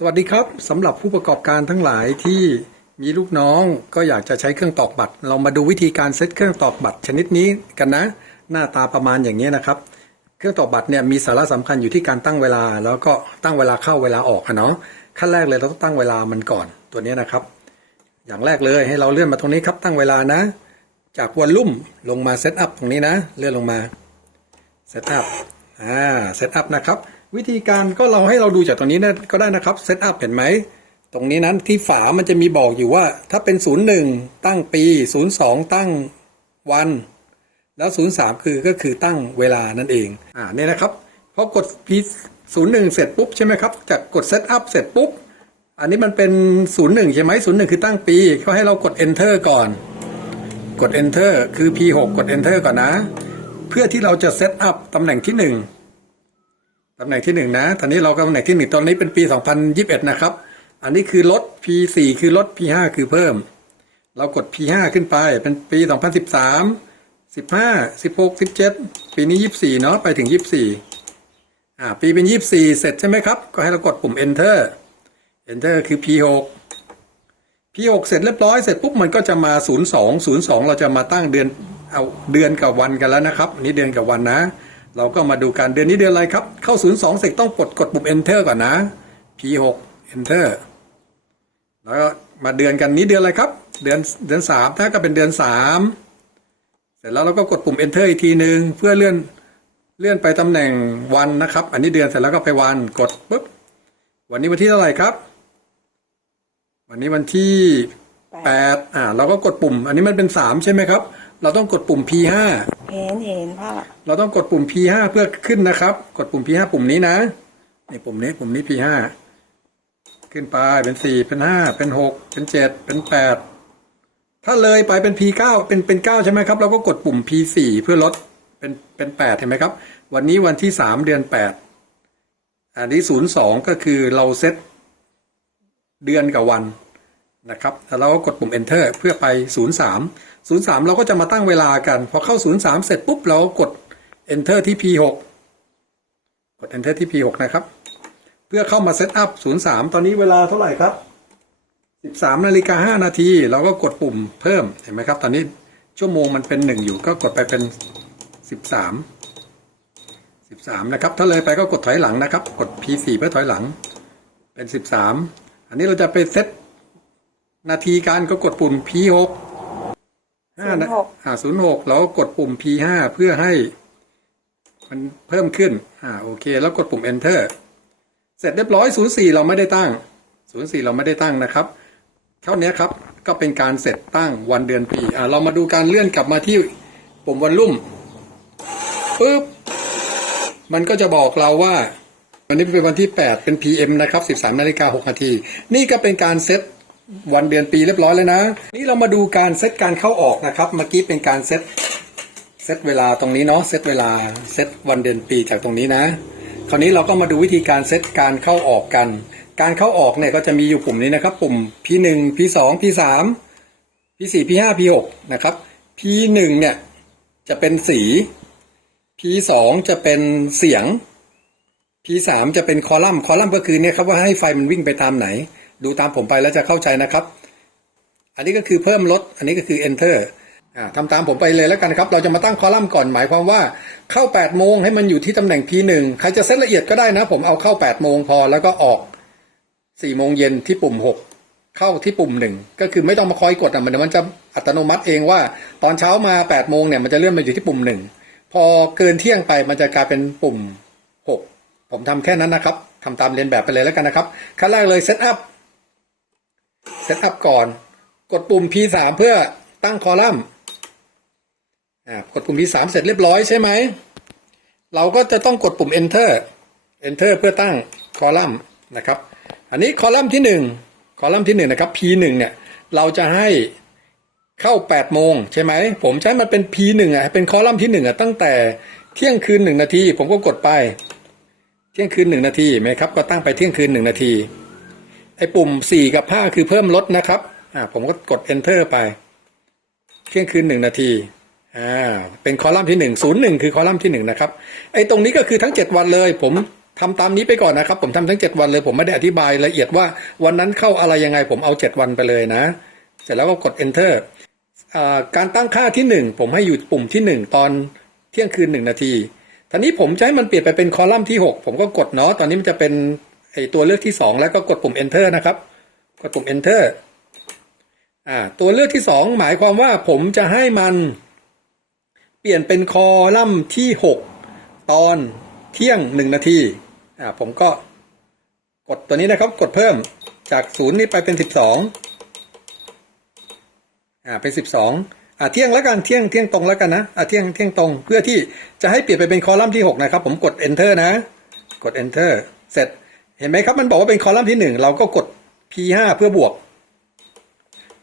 สวัสดีครับสำหรับผู้ประกอบการทั้งหลายที่มีลูกน้องก็อยากจะใช้เครื่องตอกบัตร เรามาดูวิธีการเซตเครื่องตอกบัตรชนิดนี้กันนะ หน้าตาประมาณอย่างนี้นะครับ เครื่องตอกบัตรเนี่ยมีสาระสำคัญอยู่ที่การตั้งเวลา แล้วก็ตั้งเวลาเข้าเวลาออกอะเนาะขั้นแรกเลยเราต้องตั้งเวลามันก่อนตัวนี้นะครับ อย่างแรกเลยให้เราเลื่อนมาตรงนี้ครับ ตั้งเวลานะ จากวอลลุ่มลงมาเซตอัพตรงนี้นะ เลื่อนลงมาเซตอัพอ่าเซตอัพนะครับ วิธีการก็เราให้เราดูจากตรงนี้นะก็ได้นะครับเซตอัพเห็นไหม ตรงนี้นั้นที่ฝามันจะมีบอกอยู่ว่า ถ้าเป็น 01 ตั้งปี 02 ตั้งวัน แล้ว 03 คือก็คือตั้งเวลานั่นเองอ่าเนี่ยนะครับพอกด P 01 เสร็จปุ๊บใช่ไหมครับจากกดเซตอัพเสร็จปุ๊บอันนี้มันเป็น 01 ใช่ไหม01 คือตั้งปีเขาให้เรากด enter ก่อน กด enter คือ P6 กด enter ก่อนนะ เพื่อที่เราจะเซตอัพตำแหน่งที่หนึ่ง ตำแหน่งที่หนึ่งนะ ตอนนี้เราก็ตำแหน่งที่หนึ่งตอนนี้เป็นปี 2021 นะครับ อันนี้คือลด P4 คือลด P5 คือเพิ่ม เรากด P5 ขึ้นไปเป็นปี 2013 15 16 17 ปีนี้ 24 เนาะไปถึง 24 อ่า ปีเป็น 24 เสร็จใช่ไหมครับ ก็ให้เรากดปุ่ม enter enter คือ P6 P6 เสร็จเรียบร้อยเสร็จปุ๊บมันก็จะมา 02 02 เราจะมาตั้งเดือนเอาเดือนกับวันกันแล้วนะครับนนี้เดือนกับวันนะ เราก็มาดูกันเดือนนี้เดือนอะไรครับ เข้า 02เสร็จต้องกดกดปุ่ม enter ก่อนนะ P6 enter แล้วก็มาเดือนกันนี้เดือนอะไรครับ เดือนเดือนสามถ้าก็เป็นเดือนสามเสร็จแล้วเราก็กดปุ่ม enter อีกทีหนึ่งเพื่อเลื่อนเลื่อนไปตำแหน่งวันนะครับ อันนี้เดือนเสร็จแล้วก็ไปวันกดปุ๊บวันนี้วันที่เท่าไหร่ครับ วันนี้วันที่แปดอ่าเราก็กดปุ่ม อันนี้มันเป็นสามใช่ไหมครับ เราต้องกดปุ่ม P5 เห็นเห็นพ่อ เราต้องกดปุ่ม P5 เพื่อขึ้นนะครับ กดปุ่ม P5 ปุ่มนี้นะนี่ปุ่มนี้ปุ่มนี้ P5 ขึ้นไปเป็นสี่เป็นห้าเป็นหกเป็นเจ็ดเป็นแปดถ้าเลยไปเป็น P9 เป็นเป็นเก้าใช่ไหมครับ เราก็กดปุ่ม P4 เพื่อลดเป็นเป็นแปดเห็นไหมครับ วันนี้วันที่สามเดือนแปดอันนี้ศูนย์สองก็คือเราเซตเดือนกับวันนะครับแล้วเราก็กดปุ่ม enter เพื่อไป 03 03 เราก็จะมาตั้งเวลากัน พอเข้า 03 เสร็จปุ๊บเรากด enter ที่ P6 กด enter ที่ P6 นะครับ เพื่อเข้ามาเซตอัพ03 ตอนนี้เวลาเท่าไหร่ครับ 13นาฬิกา5นาทีเราก็กดปุ่มเพิ่มเห็นไหมครับ ตอนนี้ชั่วโมงมันเป็น 1 อยู่ก็กดไปเป็น 13 13 นะครับ ถ้าเลยไปก็กดถอยหลังนะครับ กด P4 เพื่อถอยหลัง เป็น 13 อันนี้เราจะไปเซตนาทีการก็กดปุ่ม P6 ห้านะอ่าศูนย์หกแล้วกดปุ่ม P5 เพื่อให้ มันเพิ่มขึ้น อ่าโอเค แล้วกดปุ่ม Enter เสร็จเรียบร้อย04เราไม่ได้ตั้ง04เราไม่ได้ตั้งนะครับเท่านี้ครับก็เป็นการเสร็จตั้งวันเดือนปีอ่าเรามาดูการเลื่อนกลับมาที่ปุ่มวันลุ่มปึ๊บมันก็จะบอกเราว่าวันนี้เป็นวันที่ 8 เป็น PM นะครับ 13นาฬิกา6นาที นี่ก็เป็นการเซต วันเดือนปีเรียบร้อยแล้วนะ นี่เรามาดูการเซตการเข้าออกนะครับ เมื่อกี้เป็นการเซตเซตเวลาตรงนี้เนาะเซตเวลาเซตวันเดือนปีจากตรงนี้นะ คราวนี้เราก็มาดูวิธีการเซตการเข้าออกกัน การเข้าออกเนี่ยก็จะมีอยู่ปุ่มนี้นะครับ ปุ่ม P1 P2 P3 P4 P5 P6 นะครับ P1 เนี่ยจะเป็นสี P2 จะเป็นเสียง P3 จะเป็นคอลัมน์คอลัมน์ก็คือเนี่ยครับว่าให้ไฟมันวิ่งไปตามไหน ดูตามผมไปแล้วจะเข้าใจนะครับ อันนี้ก็คือเพิ่มลด อันนี้ก็คือ enter ทำตามผมไปเลยแล้วกันครับ เราจะมาตั้งคอลัมน์ก่อนหมายความว่าเข้า8โมงให้มันอยู่ที่ตำแหน่ง P1 ใครจะเซตละเอียดก็ได้นะ ผมเอาเข้า8โมงพอแล้วก็ออก4โมงเย็นที่ปุ่ม 6 เข้าที่ปุ่ม 1 ก็คือไม่ต้องมาคอยกดอะมันมันจะอัตโนมัติเองว่า ตอนเช้ามา8โมงเนี่ยมันจะเลื่อนมาอยู่ที่ปุ่ม 1 พอเกินเที่ยงไปมันจะกลายเป็นปุ่ม 6 ผมทำแค่นั้นนะครับทำตามเรียนแบบไปเลยแล้วกันนะครับขั้นแรกเลยเซตอัพ เซตอัพก่อน กดปุ่ม P3 เพื่อตั้งคอลัมน์กดปุ่ม P3 เสร็จเรียบร้อยใช่ไหม เราก็จะต้องกดปุ่ม Enter Enter เพื่อตั้งคอลัมน์นะครับ อันนี้คอลัมน์ที่หนึ่งคอลัมน์ที่หนึ่งนะครับ P1 เนี่ย เราจะให้เข้า 8 โมงใช่ไหม ผมใช้มันเป็น P1 อะ เป็นคอลัมน์ที่หนึ่งอะตั้งแต่เที่ยงคืนหนึ่งนาที ผมก็กดไป เที่ยงคืนหนึ่งนาทีไหมครับ ก็ตั้งไปเที่ยงคืนหนึ่งนาที ไอ้ปุ่ม 4 กับ 5 คือเพิ่มลดนะครับอ่าผมก็กด enter ไปเที่ยงคืน1นาทีอ่าเป็นคอลัมน์ที่1 01คือคอลัมน์ที่1นะครับไอ้ตรงนี้ก็คือทั้ง7วันเลย ผมทำตามนี้ไปก่อนนะครับ ผมทำทั้ง7วันเลย ผมไม่ได้อธิบายละเอียดว่าวันนั้นเข้าอะไรยังไง ผมเอา7วันไปเลยนะ เสร็จแล้วก็กด enter อ่าการตั้งค่าที่1ผมให้อยู่ปุ่มที่1ตอนเที่ยงคืน1นาทีทีนี้ผมจะให้มันเปลี่ยนไปเป็นคอลัมน์ที่6ผมก็กดเนาะตอนนี้มันจะเป็น ไอตัวเลือกที่ 2 แล้วก็กดปุ่ม enter นะครับ กดปุ่ม enter อ่าตัวเลือกที่ 2 หมายความว่าผมจะให้มัน เปลี่ยนเป็นคอลัมน์ที่ 6 ตอนเที่ยง 1 นาทีอ่าผมก็กดตัวนี้นะครับกดเพิ่มจาก 0 นี่ไปเป็น 12อ่าเป็น 12อ่าเที่ยงแล้วกันเที่ยงเที่ยงตรงแล้วกันนะอ่าเที่ยงเที่ยงตรง เพื่อที่จะให้เปลี่ยนไปเป็นคอลัมน์ที่ 6 นะครับ ผมกด enter นะ กด enter เสร็จ เห็นไหมครับมันบอกว่าเป็นคอลัมน์ที่ 1 เราก็กด P5 เพื่อบวก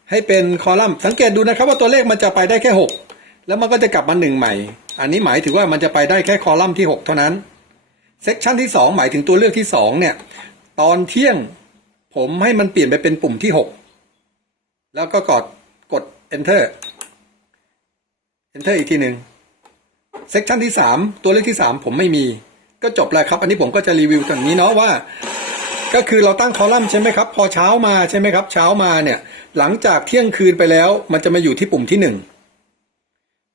ให้เป็นคอลัมน์สังเกตดูนะครับว่าตัวเลขมันจะไปได้แค่ 6 แล้วมันก็จะกลับมาหนึ่งใหม่ อันนี้หมายถึงว่ามันจะไปได้แค่คอลัมน์ที่ 6 เท่านั้นเซกชันที่ 2 หมายถึงตัวเลือกที่ 2 เนี่ย ตอนเที่ยงผมให้มันเปลี่ยนไปเป็นปุ่มที่ 6 แล้วก็กดกด enter enter อีกทีหนึ่งเซกชันที่ 3 ตัวเลขที่ 3 ผมไม่มี ก็จบแล้วครับ อันนี้ผมก็จะรีวิวตรงนี้เนาะว่า ก็คือเราตั้งคอลัมน์ใช่ไหมครับ พอเช้ามาใช่ไหมครับ เช้ามาเนี่ย หลังจากเที่ยงคืนไปแล้ว มันจะมาอยู่ที่ปุ่มที่หนึ่ง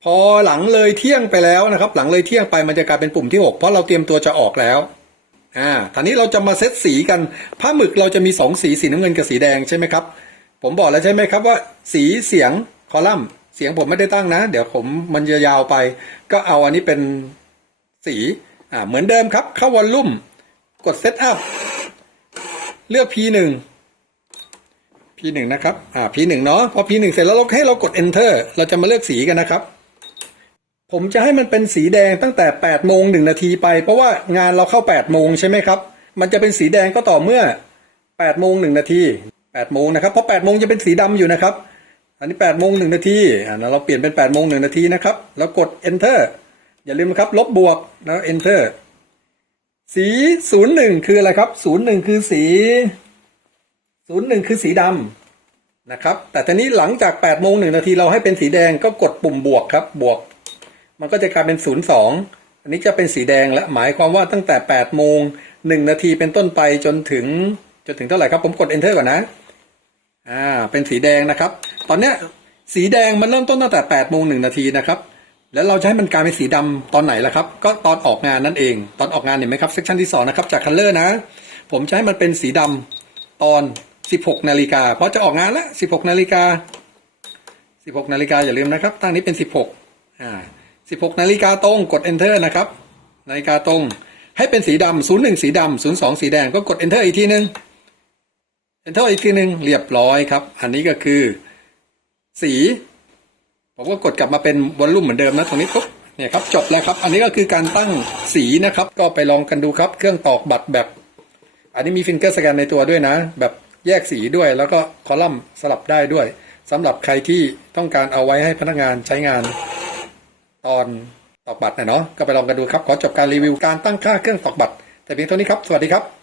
พอหลังเลยเที่ยงไปแล้วนะครับ หลังเลยเที่ยงไปมันจะกลายเป็นปุ่มที่หกเพราะเราเตรียมตัวจะออกแล้วอ่าทีนี้เราจะมาเซตสีกันผ้าหมึกเราจะมีสองสีสีน้ำเงินกับสีแดงใช่ไหมครับ ผมบอกแล้วใช่ไหมครับว่า สีเสียงคอลัมน์ เสียงผมไม่ได้ตั้งนะ เดี๋ยวผมมันจะยาวไป ก็เอาอันนี้เป็นสี อ่าเหมือนเดิมครับ เข้าวอลลุ่ม กดเซตอัพเลือก P1 P1 นะครับ อ่า P1 เนาะ พอ P1 เสร็จแล้วเราให้เรากด Enter เราจะมาเลือกสีกันนะครับ ผมจะให้มันเป็นสีแดงตั้งแต่8โมง1นาทีไป เพราะว่างานเราเข้า8โมงใช่ไหมครับ มันจะเป็นสีแดงก็ต่อเมื่อ8โมง1นาที8โมงนะครับ เพราะ8โมงจะเป็นสีดำอยู่นะครับ อันนี้8โมง1นาที อ่าเราเปลี่ยนเป็น8โมง1นาทีนะครับ แล้วกด Enter อย่าลืมนะครับ ลบบวกแล้ว Enter สีศูนย์หนึ่งคืออะไรครับศูนย์หนึ่งคือสีศูนย์หนึ่งคือสีดำนะครับ แต่ทีนี้หลังจากแปดโมงหนึ่งนาทีเราให้เป็นสีแดงก็กดปุ่มบวกครับ บวก มันก็จะกลายเป็นศูนย์สองอันนี้จะเป็นสีแดงและหมายความว่าตั้งแต่แปดโมงหนึ่งนาทีเป็นต้นไปจนถึงจนถึงเท่าไหร่ครับผมกด enter ก่อนนะอ่าเป็นสีแดงนะครับ ตอนเนี้ยสีแดงมันเริ่มต้นตั้งแต่แปดโมงหนึ่งนาทีนะครับ แล้วเราจะให้มันกลายเป็นสีดำตอนไหนล่ะครับ ก็ตอนออกงานนั่นเอง ตอนออกงานเห็นไหมครับเซกชันที่2นะครับจากคัลเลอร์นะ ผมจะให้มันเป็นสีดำตอน 16นาฬิกาเพราะจะออกงานแล้ว16นาฬิกา16นาฬิกาอย่าลืมนะครับ ตั้งนี้เป็น 16อ่า16นาฬิกาตรงกด enter นะครับนาฬิกาตรงให้เป็นสีดำ01 สีดำ02 สีแดงก็กด enter อีกทีนึง enter อีกทีนึงเรียบร้อยครับ อันนี้ก็คือ สี ผมก็กดกลับมาเป็นวอลลุ่มเหมือนเดิมนะตรงนี้ปุ๊บเนี่ยครับจบแล้วครับ อันนี้ก็คือการตั้งสีนะครับ ก็ไปลองกันดูครับเครื่องตอกบัตรแบบ อันนี้มีฟิงเกอร์สแกนในตัวด้วยนะ แบบแยกสีด้วย แล้วก็คอลัมน์สลับได้ด้วยสำหรับใครที่ต้องการเอาไว้ให้พนักงานใช้งานตอนตอกบัตรนะเนาะก็ไปลองกันดูครับขอจบการรีวิวการตั้งค่าเครื่องตอกบัตร แต่เพียงเท่านี้ครับ สวัสดีครับ